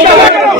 Go, go, go, go.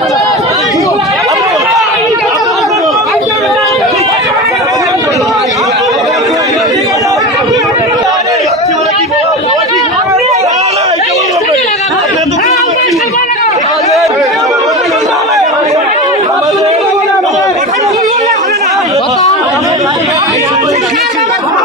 干就完